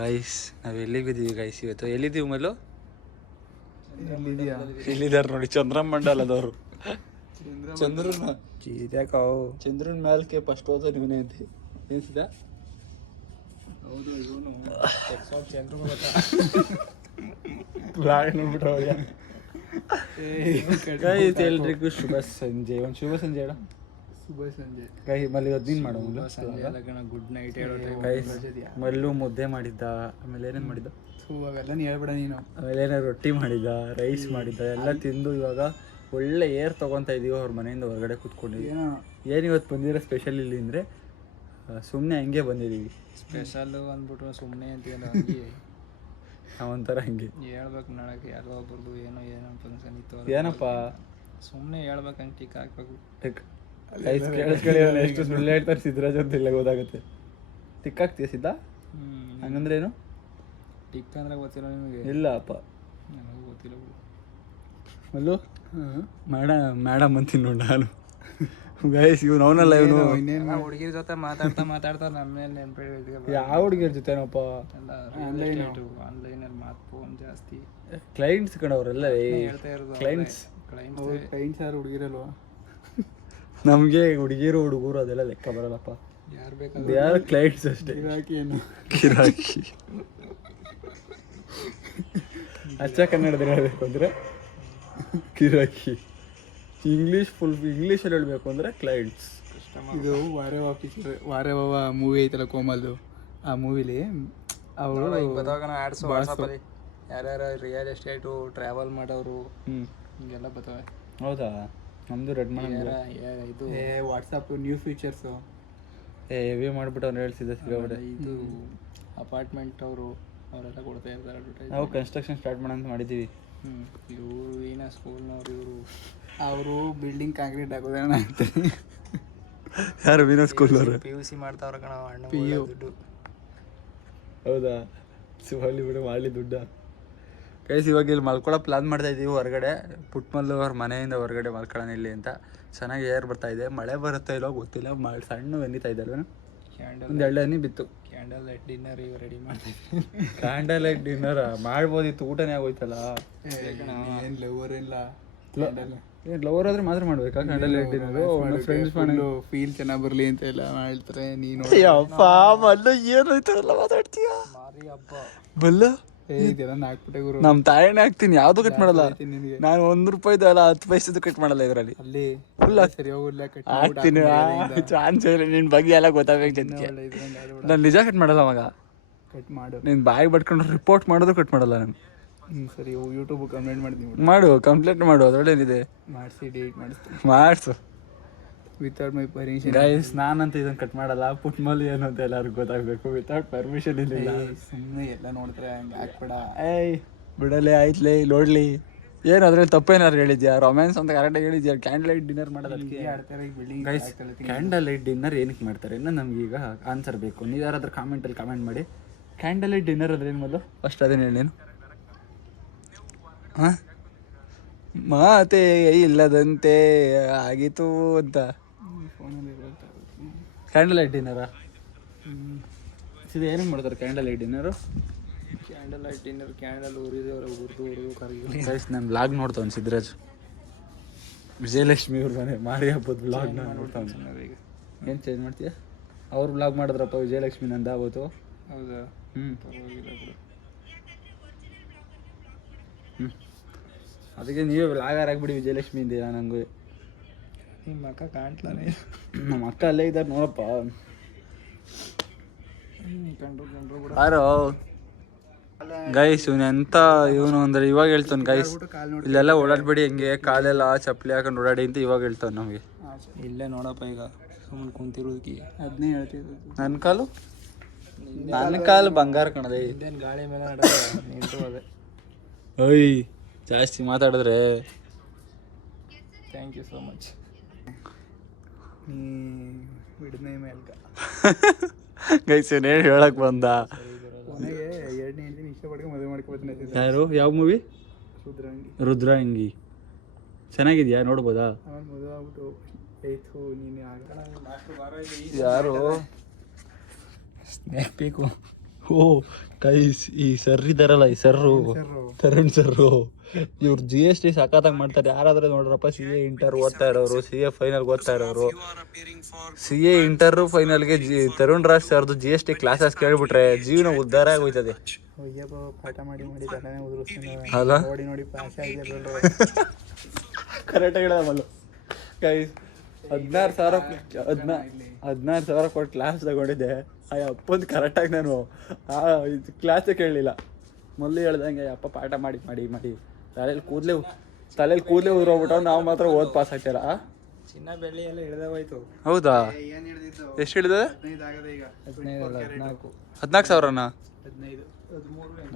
Guys ನಾವು ಎಲ್ಲಿಗಿದ್ದೀವಿ guys ಇವತ್ತು? ಎಲ್ಲಿದ್ದೀವಿ ಮೇಲೂ? ಎಲ್ಲಿದ್ದಾರೆ ನೋಡಿ, ಚಂದ್ರಮಂಡಲದವರು. ಚಂದ್ರನ ಚಂದ್ರನ ಮ್ಯಾಲಕ್ಕೆ ಫಸ್ಟ್ ಹೋದ ನೀವೇ ಐತಿ ಎನಿಸಿದ? ಹೌದು, ಇವನು ಎಲ್ರಿಗೂ ಶುಭ ಸಂಜೆ. ಒಂದು ಶುಭ ಸಂಜೆ ಹೇಳ. ಶುಭ ಸಂಜೆ ಕೈ ಮಲ್ಲಿ ನೀನು ಮಾಡೋ ಗುಡ್ ನೈಟ್ ಮಲ್ಲು ಮುದ್ದೆ ಮಾಡಿದ್ದ, ಆಮೇಲೆ ಏನೇನು ಮಾಡಿದ್ದ ಅವೆಲ್ಲ ಹೇಳ್ಬೇಡ ನೀನು. ಆಮೇಲೆ ಏನೋ ರೊಟ್ಟಿ ಮಾಡಿದ್ದ, ರೈಸ್ ಮಾಡಿದ್ದ, ಎಲ್ಲ ತಿಂದು ಇವಾಗ ಒಳ್ಳೆ ಏರ್ ತೊಗೊತಾ ಇದೀವಿ. ಅವ್ರ ಮನೆಯಿಂದ ಹೊರಗಡೆ ಕೂತ್ಕೊಂಡಿದ್ವಿ. ಏನು ಇವತ್ತು ಬಂದಿರೋ ಸ್ಪೆಷಲ್ ಇಲ್ಲಿ ಅಂದರೆ ಸುಮ್ಮನೆ ಹಂಗೆ ಬಂದಿದ್ದೀವಿ. ಸ್ಪೆಷಲ್ಲು ಅಂದ್ಬಿಟ್ರು ಸುಮ್ಮನೆ ಅಂತೀವಲ್ಲ, ನಾವೊಂಥರ ಹಂಗೆ ಹೇಳ್ಬೇಕು. ನಾಳೆ ಯಾರೋ ಒಬ್ಬರದು ಏನೋ ಫಂಕ್ಷನ್ ಇತ್ತು, ಏನಪ್ಪ ಸುಮ್ಮನೆ ಹೇಳ್ಬೇಕು, ಹಂಗೆ ಟಿಕ್ ಹಾಕ್ಬೇಕು. ಟಿಕ್ ಎಷ್ಟು ಸುಳ್ಳು ಹೇಳ್ತಾರೆ ಸಿದ್ದರಾಜ್ ಅಂತ ಇಲ್ಲ ಗೊತ್ತಾಗುತ್ತೆ. ಟಿಕ್ ಹಾಕ್ತೀಯ ಸಿದ್ಧ? ಹಂಗಂದ್ರೆ ಏನು ಟಿಕ್ ಅಂದ್ರೆ ಗೊತ್ತಿಲ್ಲ ನಿಮಗೆ? ಇಲ್ಲ ಅಪ್ಪ, ನನಗೂ ಗೊತ್ತಿಲ್ಲ. ಅಲ್ಲೂ ಮೇಡಮ್ ಅಂತೀನಿ ನೋಡಿ ನಾನು. ಗೈಸ್ ಇವ್ನು ಅವನಲ್ಲ, ಇವನು ಹುಡುಗಿರ ಜೊತೆ ಮಾತಾಡ್ತಾ ನಮ್ಮ ಮೇಲೆ ನೆನಪು. ಯಾವ ಹುಡುಗಿರ ಜೊತೆನಪ್ಪ? ಆನ್ಲೈನಲ್ಲಿ ಮಾತು ಫೋನ್ ಜಾಸ್ತಿ. ಕ್ಲೈಂಟ್ಸ್ ಕಣವರೆಲ್ಲ ಹೇಳ್ತಾ ಇರೋದು. ಕ್ಲೈಂಟ್ಸ್ ಯಾರು ಹುಡುಗಿರಲ್ವಾ? ನಮಗೆ ಹುಡುಗಿರು ಹುಡುಗರು ಅದೆಲ್ಲ ಲೆಕ್ಕ ಬರಲ್ಲಪ್ಪ. ಯಾರು ಬೇಕು ಯಾರು ಕ್ಲೈಂಟ್ಸ್ ಅಷ್ಟೇ. ಗಿರಾಕಿ ಅಚ್ಚ ಕನ್ನಡದಲ್ಲಿ ಹೇಳಬೇಕು ಅಂದರೆ ಗಿರಾಕಿ, ಇಂಗ್ಲೀಷಲ್ಲಿ ಹೇಳಬೇಕು ಅಂದರೆ ಕ್ಲೈಂಟ್ಸ್. ಇದು ವಾರೇವ ಮೂವಿ ಐತಲ್ಲ ಕೋಮಲ್ದು, ಆ ಮೂವಿಲಿ ಅವರು ಯಾರ್ಯಾರು ರಿಯಲ್ ಎಸ್ಟೇಟು ಟ್ರಾವೆಲ್ ಮಾಡೋರು ಹಿಂಗೆಲ್ಲ ಬರ್ತವೆ. ಹೌದಾ? ನಮ್ಮದು ರೆಡ್ ಇದು ವಾಟ್ಸಪ್ ನ್ಯೂ ಫೀಚರ್ಸು ಹೆವಿ ಮಾಡಿಬಿಟ್ಟು ಅವ್ನು ಹೇಳ್ತಿದ್ದೆ ಸಿಗಾಬಿಟ್ಟೆ. ಇದು ಅಪಾರ್ಟ್ಮೆಂಟ್ ಅವರೆಲ್ಲ ಕೊಡ್ತಾ ಇರ್ತಾರೆ ಅಡ್ವರ್ಟೈಸ್. ನಾವು ಕನ್ಸ್ಟ್ರಕ್ಷನ್ ಸ್ಟಾರ್ಟ್ ಮಾಡೋಂತ ಮಾಡಿದ್ದೀವಿ. ಇವರು ಏನ ಸ್ಕೂಲ್ನವ್ರು, ಅವರು ಬಿಲ್ಡಿಂಗ್ ಕಾಂಕ್ರೀಟ್ ಹಾಕೋದೇನ ಆಗ್ತದೆ. ಯಾರು ವೀನಾ ಸ್ಕೂಲ್ನವರು? PUC ಮಾಡ್ತಾವ್ರ ಕಣ ಅಣ್ಣ ದುಡ್ಡು. ಹೌದಾ? ಶಿವಳ್ಳಿ ಬಿಡು ಮಾಡಲಿ ದುಡ್ಡ. ಕೈಸ್ ಇವಾಗ ಇಲ್ಲಿ ಮಲ್ಕೊಳ್ಳೋ ಪ್ಲಾನ್ ಮಾಡ್ತಾ ಇದ್ದೀವಿ ಹೊರಗಡೆ. ಪುಟ್ಮಲ್ಲು ಅವ್ರ ಮನೆಯಿಂದ ಹೊರಗಡೆ ಮಲ್ಕೊಳ್ಳೋಣ ಇಲ್ಲಿ ಅಂತ. ಚೆನ್ನಾಗಿ ಏರ್ ಬರ್ತಾ ಇದೆ. ಮಳೆ ಬರುತ್ತಾ ಇಲ್ಲೋ ಗೊತ್ತಿಲ್ಲ. ಸಣ್ಣ ಬೆನ್ನೀತಾ ಇದೆ ಅಲ್ವೇನು? ಒಂದು 2 ಹನಿ ಬಿತ್ತು. ಕ್ಯಾಂಡಲ್ ಲೈಟ್ ಡಿನ್ನರ್ ಇವಾಗ ರೆಡಿ ಮಾಡ್ತೀವಿ. ಕ್ಯಾಂಡಲ್ ಲೈಟ್ ಡಿನ್ನರ್ ಮಾಡ್ಬೋದಿತ್ತು, ಊಟನೇ ಆಗೋಯ್ತಲ್ಲ. ಏನು ಲವರ್ ಇಲ್ಲ, ಏನು ಲವರ್ ಆದ್ರೆ ಮಾತ್ರ ಮಾಡ್ಬೇಕಾ ಕ್ಯಾಂಡಲ್ ಲೈಟ್ ಡಿನ್ನರ್? ಫ್ರೆಂಡ್ಸ್ ಮಾಡಲು ಫೀಲ್ ಚೆನ್ನಾಗಿ ಬರಲಿ ಅಂತ ಎಲ್ಲ ಮಾಡ್ತಾರೆ. ನೀನು ಅಪ್ಪ ಮಲ್ಲ ಏನಾಯ್ತಾರಲ್ಲ ಮಾತಾಡ್ತೀಯ ಮಾರಿ ಹಬ್ಬ ಬಲ್ಲ. ನಮ್ಮ ತಾಯಿನೇ ಹಾಕ್ತೀನಿ, ಯಾವ್ದು ಕಟ್ ಮಾಡಲ್ಲ ನಾನು. ₹1 ಅಲ್ಲ 10 ಪೈಸೆದು ಕಟ್ ಮಾಡಲ್ಲ ಇದರಲ್ಲಿ. ಅಲ್ಲಿ ಫುಲ್ ಹಾಕ್ತೀನಿ. ಚಾನ್ಸ್ ಇಲ್ಲ, ನಿನ್ನ ಬಗ್ಗೆ ಎಲ್ಲ ಗೊತ್ತಾಗಬೇಕು ಜನಕ್ಕೆ. ನಾನು ನಿಜ ಕಟ್ ಮಾಡಲ್ಲ ಮಗ. ಕಟ್ ಮಾಡು, ನೀನು ಬಾಯಿಗೆ ಬಡ್ಕೊಂಡು ರಿಪೋರ್ಟ್ ಮಾಡೋದು ಕಟ್ ಮಾಡಲ್ಲ ನಾನು. ಸರಿ, ಯೂಟ್ಯೂಬ್ ಕಂಪ್ಲೇಂಟ್ ಮಾಡ್ತೀನಿ. ಮಾಡು, ಕಂಪ್ಲೇಂಟ್ ಮಾಡು, ಅದರೊಳೇನಿದೆ. ಮಾಡಿಸಿ ಡಿಲೀಟ್ ಮಾಡಿಸು ವಿತೌಟ್ ಮೈ ಪರ್ಮಿಷನ್. ಗೈಸ್ ನಾನಂತ ಇದನ್ನು ಕಟ್ ಮಾಡಲ್ಲ. ಪುಟ್ಮಲ್ಲಿ ಏನು ಅಂತ ಎಲ್ಲರಿಗೂ ಗೊತ್ತಾಗಬೇಕು. ವಿತೌಟ್ ಪರ್ಮಿಷನ್ ಇಲ್ಲ. ಸುಮ್ಮನೆ ಎಲ್ಲ ನೋಡ್ತಾರೆ, ಹಂಗೆ ಹಾಕ್ಬೇಡ. ಬಿಡಲೇ ಆಯ್ತಲೇ ನೋಡ್ಲಿ. ಏನು ಅದ್ರಲ್ಲಿ ತಪ್ಪೇನಾದ್ರು ಹೇಳಿದ್ಯಾ? ರೊಮ್ಯಾನ್ಸ್ ಅಂತ ಕರೆಕ್ಟಾಗಿ ಹೇಳಿದ್ಯಾ? ಕ್ಯಾಂಡಲ್ ಲೈಟ್ ಡಿನ್ನರ್ ಮಾಡೋದಕ್ಕೆ. ಗೈಸ್ ಕ್ಯಾಂಡಲ್ ಲೈಟ್ ಡಿನ್ನರ್ ಏನಕ್ಕೆ ಮಾಡ್ತಾರೆ ಇನ್ನೂ ನಮಗೀಗ ಆನ್ಸರ್ ಬೇಕು. ನೀವು ಯಾರಾದ್ರೂ ಕಾಮೆಂಟಲ್ಲಿ ಕಾಮೆಂಟ್ ಮಾಡಿ. ಕ್ಯಾಂಡಲ್ ಲೈಟ್ ಡಿನ್ನರ್ ಅಂದ್ರೆ ಏನು ಮೊದಲು ಫಸ್ಟ್ ಅದನ್ನು ಹೇಳಿ ನೀನು. ಹಾಂ, ಮಾತೇ ಇಲ್ಲದಂತೆ ಆಗಿತ್ತು ಅಂತ. ಕ್ಯಾಂಡಲ್ ಲೈಟ್ ಡಿನ್ನರಾ? ಸೀದಾ ಏನಕ್ಕೆ ಮಾಡ್ತಾರೆ candle light dinner? Candle light dinner candle ಹುರಿದು ಕರಗಿ. ಗೈಸ್ ನಾನು ವ್ಲಾಗ್ ನೋಡ್ತಾವ್ನು ಸಿದ್ದರಾಜ್. ವಿಜಯಲಕ್ಷ್ಮಿ ಅವ್ರ ಮನೆ ಮಾರಿ ಹಬ್ಬದ ವ್ಲಾಗ್ ನಾನು ನೋಡ್ತಾವ್ನು. ಏನು ಚೇಂಜ್ ಮಾಡ್ತೀಯಾ? ಅವ್ರು ವ್ಲಾಗ್ ಮಾಡಿದ್ರಪ್ಪ ವಿಜಯಲಕ್ಷ್ಮಿ ನಂದ ಅವತ್ತು. ಹೌದಾ? ಅದಕ್ಕೆ ನೀವೇ ವ್ಲಾಗರ್ ಆಗಿಬಿಡಿ ವಿಜಯಲಕ್ಷ್ಮಿ ಇಂದ. ನನಗೂ ನಿಮ್ಮ ಅಕ್ಕ ಕಾಣ್ತಾನೆ. ನಮ್ಮ ಅಕ್ಕ ಅಲ್ಲೇ ಇದ್ದಾರೆ ನೋಡಪ್ಪ. ಯಾರೋ ಗೈಸ್ ಇವನು ಎಂತ ಇವನು ಅಂದರೆ ಇವಾಗ ಹೇಳ್ತಾನೆ ಗೈಸ್ ಇಲ್ಲೆಲ್ಲ ಓಡಾಡ್ಬೇಡಿ, ಹೆಂಗೆ ಕಾಲೆಲ್ಲ ಚಪ್ಪಲಿ ಹಾಕೊಂಡು ಓಡಾಡಿ ಅಂತ ಇವಾಗ ಹೇಳ್ತಾನೆ ನಮಗೆ. ಇಲ್ಲೇ ನೋಡಪ್ಪ ಈಗ ಸುಮ್ಮನೆ ಕುಂತಿರೋದಕ್ಕೆ ಅದನ್ನೇ ಹೇಳ್ತಿರೋದು. ನನ್ನ ಕಾಲು ಬಂಗಾರ ಕಣದೆ. ಇದೇನು ಗಾಳಿ ಮೇಲೆ ನಿಂತು ಅದೇ. ಓಯ್ ಜಾಸ್ತಿ ಮಾತಾಡಿದ್ರೆ thank you so much. Guys ಏನು ಹೇಳಕ್ ಬಂದ? ಯಾರು? ಯಾವ ಮೂವಿ? ರುದ್ರಾಂಗಿ. ಚೆನ್ನಾಗಿದ್ಯಾ? ನೋಡ್ಬೋದಾ? ಯಾರು ಬೇಕು ಓ ಗೈಸ್, ಈ ಸರ್ ಇದಾರಲ್ಲ, ಈ ಸರ್ರು ತರುಣ್ ಸರ್ರು, ಇವ್ರು GST ಸಖತ್ತಾಗಿ ಮಾಡ್ತಾರೆ. ಯಾರಾದ್ರೂ ನೋಡ್ರಪ್ಪ CA ಇಂಟರ್ ಓದ್ತಾ ಇರೋರು, CA ಫೈನಲ್ ಓದ್ತಾ ಇರೋರು, CA ಇಂಟರ್ ಫೈನಲ್ಗೆ ತರುಣ್ ರಾಜ್ ಸರ್ದು GST ಕ್ಲಾಸಸ್ ಕೇಳ್ಬಿಟ್ರೆ ಜೀವನ ಉದ್ಧಾರ ಆಗೋಯ್ತದೆ. ಪಾಠ ಮಾಡಿ ಮಾಡಿ ತಲೆನೇ ಅಲ್ಲ, ನೋಡಿ ನೋಡಿ ಪಾಸ್ ಆಗಿದೆ. ಕರೆಕ್ಟಾಗಿ ಹೇಳೋದಲ್ಲ ಗೈಸ್. 16,000 ಕೊಟ್ಟು ಕ್ಲಾಸ್ ತಗೊಂಡಿದ್ದೆ. ಆ ಅಪ್ಪಂದು ಕರೆಕ್ಟಾಗಿ ನಾನು ಆ ಕ್ಲಾಸೇ ಕೇಳಲಿಲ್ಲ. ಮೊದಲು ಹೇಳ್ದಂಗೆ ಅಪ್ಪ ಪಾಠ ಮಾಡಿ ಮಾಡಿ ಮಾಡಿ ತಲೆಯಲ್ಲಿ ಕೂದಲೇ ಉದ್ರೋಗ್ಬಿಟ್ಟು ನಾವು ಮಾತ್ರ ಓದ್ ಪಾಸ್ ಆಗ್ತಿಲ್ಲ. ಚಿನ್ನ ಬೆಳ್ಳಿ ಎಲ್ಲ ಹಿಡ್ದೋಯ್ತು. ಹೌದಾ? ಎಷ್ಟು ಹಿಡಿದ? 14,000ನಾ?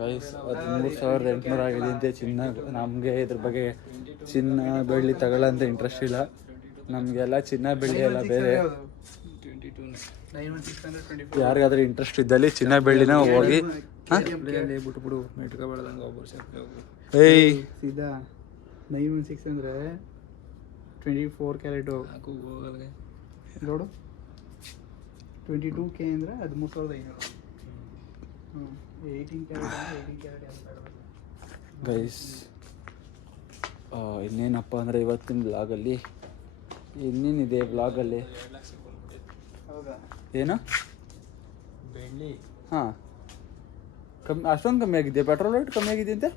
13,800 ಆಗಿದೆ ಅಂತೆ ಚಿನ್ನ. ನಮಗೆ ಇದ್ರ ಬಗ್ಗೆ ಚಿನ್ನ ಬೆಳ್ಳಿ ತಗೊಳ್ಳೋಂಥ ಇಂಟ್ರೆಸ್ಟ್ ಇಲ್ಲ. ನಮಗೆಲ್ಲ ಚಿನ್ನ ಬೆಳ್ಳಿ ಎಲ್ಲ ಬೇರೆ. ಯಾರಿಗಾದ್ರೂ ಇಂಟ್ರೆಸ್ಟ್ ಇದ್ದಲ್ಲಿ ಚಿನ್ನ ಬೆಳ್ಳಿನ ಹೋಗಿ ಬಿಟ್ಬಿಡು, ಮೆಟ್ಕೊಬೇಡ್ದಂಗೆ ಒಬ್ಬರು ಏಯ್ ಸೀದಾ 916 ಅಂದರೆ 24 ಕ್ಯಾರೆಟು ನೋಡು. 22K ಅಂದರೆ 13,500. 18 ಕ್ಯಾರೆಟ್ ಗೈಸ್. ಇನ್ನೇನಪ್ಪ ಅಂದರೆ ಇವತ್ತಿನ ವ್ಲಾಗಲ್ಲಿ ಇನ್ನೇನಿದೆ ವ್ಲಾಗಲ್ಲಿ? ಏನು ಬೆಳ್ಳಿ? ಹಾಂ, ಅಷ್ಟೊಂದು ಕಮ್ಮಿ ಆಗಿದೆ. ಪೆಟ್ರೋಲ್ ರೇಟ್ ಕಮ್ಮಿ ಆಗಿದೆ ಅಂತೆ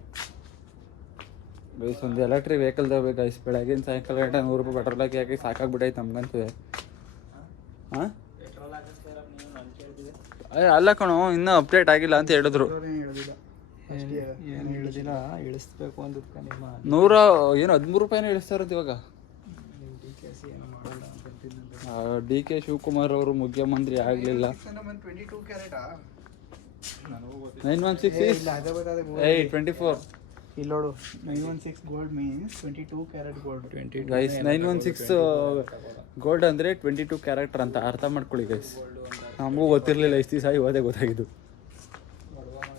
ಗೈಸ್. ಒಂದು ಎಲೆಕ್ಟ್ರಿಕ್ ವೆಹಿಕಲ್ ತಗೋಬೇಕು ಗೈಸ್. ಬೆಳಗಿನ ಸಾಯಂಕಾಲ ಗಂಟೆ 100 ರೂಪಾಯಿ ಪೆಟ್ರೋಲ್ ಹಾಕಿ ಸಾಕಾಗ್ಬಿಟ್ಟೈತೆ ನಮ್ಗಂತೂ. ಹಾಂ, ಅಲ್ಲ ಕಣೋ, ಇನ್ನೂ ಅಪ್ಡೇಟ್ ಆಗಿಲ್ಲ ಅಂತ ಹೇಳಿದ್ರು. ಏನು ಹೇಳಿದಿಲ್ಲ, ಇಳಿಸ್ಬೇಕು ಅಂತ ನಿಮ್ಮ 13 ರೂಪಾಯಿನ ಇಳಿಸ್ತಾ ಇರೋದು ಇವಾಗ. DK ಶಿವಕುಮಾರ್ ಅವರು ಮುಖ್ಯಮಂತ್ರಿ ಆಗಲಿಲ್ಲ. 916 ಇಲ್ಲಿ ನೋಡು, 916 gold means 22 carat gold. Guys 916 gold ಅಂದರೆ 22 ಕ್ಯಾರೆಕ್ಟರ್ ಅಂತ ಅರ್ಥ ಮಾಡ್ಕೊಳ್ಳಿ ಗೈಸ್. ನಮಗೂ ಗೊತ್ತಿರಲಿಲ್ಲ, ಇಷ್ಟು ದಿವಸ ಇವತ್ತೇ ಗೊತ್ತಾಗಿದ್ದು.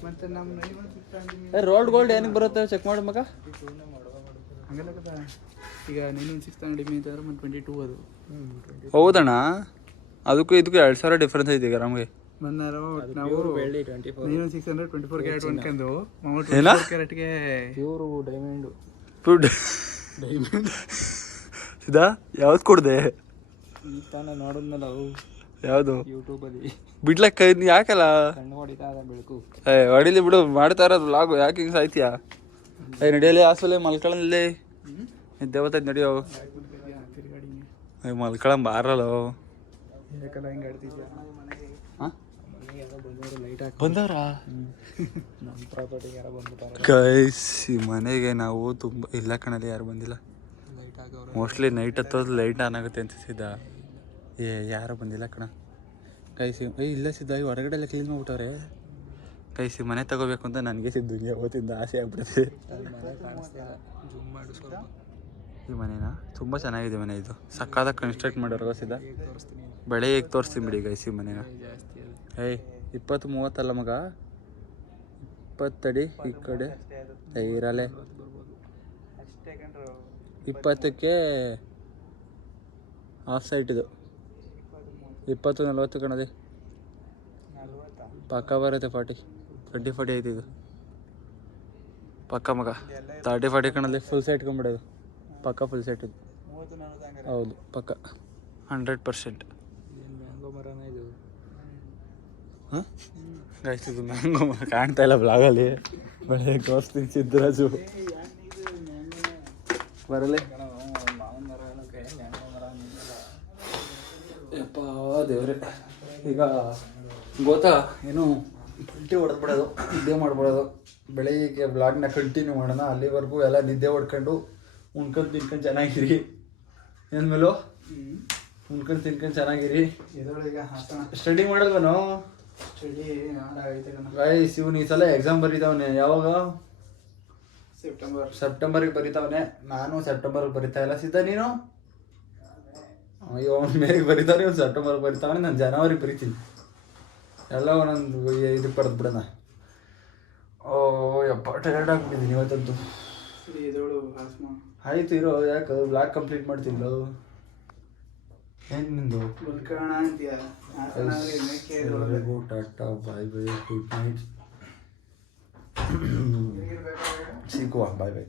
ಮತ್ತು ನಮ್ಮ 916 ರೋಲ್ಡ್ ಗೋಲ್ಡ್ ಏನಕ್ಕೆ ಬರುತ್ತೆ ಚೆಕ್ ಮಾಡು ಮಗ. ಹಂಗಲ್ಲ ಈಗ 916 ತಗೊಂಡಿದ್ದೀನಿ ಅಂತಂದ್ರೆ 22 ಅದು. ಹೌದಣ್ಣ, ಅದಕ್ಕೂ ಇದಕ್ಕೂ 2,000 ಡಿಫ್ರೆನ್ಸ್ ಐತೆ ಈಗ ನಮಗೆ. ನಾವು 916 ಅಂದರೆ 24 ಕ್ಯಾರೆಟ್ ಅನ್ಕೊಂಡು 24 ಕ್ಯಾರೆಟ್ಗೆ ಇವರು ಡೈಮಂಡು ಇದಾ ಯಾವ್ದು ಕೊಡ್ದೆ? ಈಗ ತಾನೇ ನೋಡಿದ್ಮೇಲೆ ಅವು ಯಾವುದು ಯೂಟ್ಯೂಬಲ್ಲಿ ಬಿಡ್ಲಕ್ಕ ಯಾಕಲ್ಲ ಕಣ್ಣು ಹೊಡಿತಾ ಇದೆ ಬೆಳಕು. ಹೊಡಿಲಿ ಬಿಡು, ಮಾಡ್ತಾ ಇರೋದು ವ್ಲಾಗು. ಯಾಕೆ ಹಿಂಗೆ ಸಾಯ್ತೀಯಾ? ನಡಿಯಲಿ ಆಸಲೆ ಮಲ್ಕೊಳ್ಳಲ್ಲಿ ನಿದ್ದೆ ಬರ್ತೈತೆ ನಡಿಯೋ. ಮಲ್ಕೊಳ ಬಾರಲ್ಲ ಯಾಕಲ್ಲ ಹಿಂಗೆ ಆಡ್ತಿದ್ಯಾ? ಬಂದವ್ರಾ ನಮ್ಮ ಪ್ರಾಪರ್ಟಿಗೆ ಯಾರೋ ಬಂದ್ಬಿಟ್ಟಾರೆ ಗೈಸ್. ಈ ಮನೆಗೆ ನಾವು ತುಂಬ ಇಲ್ಲ ಕಣಲ್ಲಿ ಯಾರು ಬಂದಿಲ್ಲ. ಲೈಟ್ ಹಾಕೋರು ಮೋಸ್ಟ್ಲಿ ನೈಟ್ ಹತ್ತೋದು ಲೈಟ್ ಆನ್ ಆಗುತ್ತೆ ಅಂತ ಸಿದ್ದ. ಯಾರು ಬಂದಿಲ್ಲ ಕಣ ಗೈಸ್. ಇಲ್ಲ ಸಿದ್ದ, ಈ ಹೊರಗಡೆ ಎಲ್ಲ ಕ್ಲೀನ್ ಮಾಡ್ಬಿಟ್ಟವ್ರೆ ಗೈಸ್. ಈ ಮನೆ ತಗೋಬೇಕು ಅಂತ ನನಗೆ ಸಿದ್ದು ಯಾವತ್ತಿಂದ ಆಸೆ ಆಗ್ಬಿಡುತ್ತೆ. ಜೂಮ್ ಮಾಡು ಸ್ವಲ್ಪ. ಈ ಮನೆನಾ ತುಂಬ ಚೆನ್ನಾಗಿದೆ ಮನೆ. ಇದು ಸಕ್ಕತ್ತಾಗಿ ಕನ್ಸ್ಟ್ರಕ್ಟ್ ಮಾಡೋರು ಸಿದ್ದ. ತೋರಿಸ್ತೀನಿ, ಬೆಳಗ್ಗೆ ತೋರಿಸ್ತೀನಿ ಬಿಡಿ ಗೈಸ್ ಈ ಮನೆನ. ಜಾಸ್ತಿ ಅದು 20-30 ಅಲ್ಲ ಮಗ, 20 ಅಡಿ ಈ ಕಡೆ ಇರಲೆ. 20ಕ್ಕೆ ಹಾಫ್ ಸೈಟ್ ಇದು. 20-40 ಕಣದೆ ಪಕ್ಕ ಬರುತ್ತೆ. 20-40 ಐತಿ ಇದು ಪಕ್ಕ ಮಗ. 30-40 ಕಣಲ್ಲಿ ಫುಲ್ ಸೈಟ್ ಕಂಬಿಡೋದು ಪಕ್ಕ. ಫುಲ್ ಸೈಟ್ ಇದು ಹೌದು ಪಕ್ಕ 100%. ಮ್ಯಾಂಗೋ ಮರನ ಇದು. ಹಾಂ ಗೈಸ್, ಇದು ಮ್ಯಾಂಗೋ ಮರ ಕಾಣ್ತಾ ಇಲ್ಲ ಬ್ಲಾಗಲ್ಲಿ. ಬೆಳಗ್ಗೆ ತೋರಿಸ್ತೀನಿ ಸಿದ್ದರಾಜು ಬರಲೇ. ಯಪ್ಪ ದೇವ್ರೆ. ಈಗ ಗೊತ್ತಾ ಏನು, ನಿದ್ದೆ ಹೊಡೆದ್ಬಿಡೋದು, ನಿದ್ದೆ ಮಾಡ್ಬಿಡೋದು. ಬೆಳಗ್ಗೆ ಬ್ಲಾಗ್ನ ಕಂಟಿನ್ಯೂ ಮಾಡೋಣ. ಅಲ್ಲಿವರೆಗೂ ಎಲ್ಲ ನಿದ್ದೆ ಹೊಡ್ಕೊಂಡು ಉಣ್ಕೊಂಡು ತಿನ್ಕೊಂಡು ಚೆನ್ನಾಗಿರಿ. ಏನ್ಮೇಲೋ ಉಣ್ಕೊಂಡು ತಿನ್ಕೊಂಡು ಚೆನ್ನಾಗಿರಿ. ಸ್ಟಡಿ ಮಾಡಲ್ವನೋ? ಗೈಸ್ ಇವನು ಈ ಸಲ ಎಕ್ಸಾಮ್ ಬರೀತಾವನೆ. ಯಾವಾಗ? ಸೆಪ್ಟೆಂಬರ್ಗೆ ಬರೀತಾವನೆ. ನಾನು ಸೆಪ್ಟೆಂಬರ್ಗೆ ಬರೀತಾ ಇಲ್ಲ. ಸಿದ್ಧ ನೀನು? ಅವ್ನು ಮೇಗೆ ಬರೀತಾನೆ, ಇವ್ನು ಸೆಪ್ಟೆಂಬರ್ಗೆ ಬರೀತಾವನೆ. ನಾನು ಜನವರಿಗೆ ಬರೀತೀನಿ. ಎಲ್ಲ ಒಂದೊಂದು ಇದಕ್ಕೆ ಬರೆದು ಬಿಡೋಣ. ಓ ಯಪ್ಪ, ಟೈರ್ಡ್ ಆಗಿಬಿಟ್ಟಿದ್ದೀನಿ ಇವತ್ತಂತೂ. ಆಯಿತು ಇರೋ, ಯಾಕೆ ಬ್ಲಾಗ್ ಕಂಪ್ಲೀಟ್ ಮಾಡ್ತಿಲ್ಲ? ಏನು ನಿಂದು ಮಲ್ಕೋಣ ಅಂತೀಯ ಎಲ್ಲರಿಗೂ ಟಾಟಾ ಬಾಯ್ ಬೈ ಗುಡ್ ನೈಟ್ ಸಿಗುವ ಬಾಯ್ ಬಾಯ್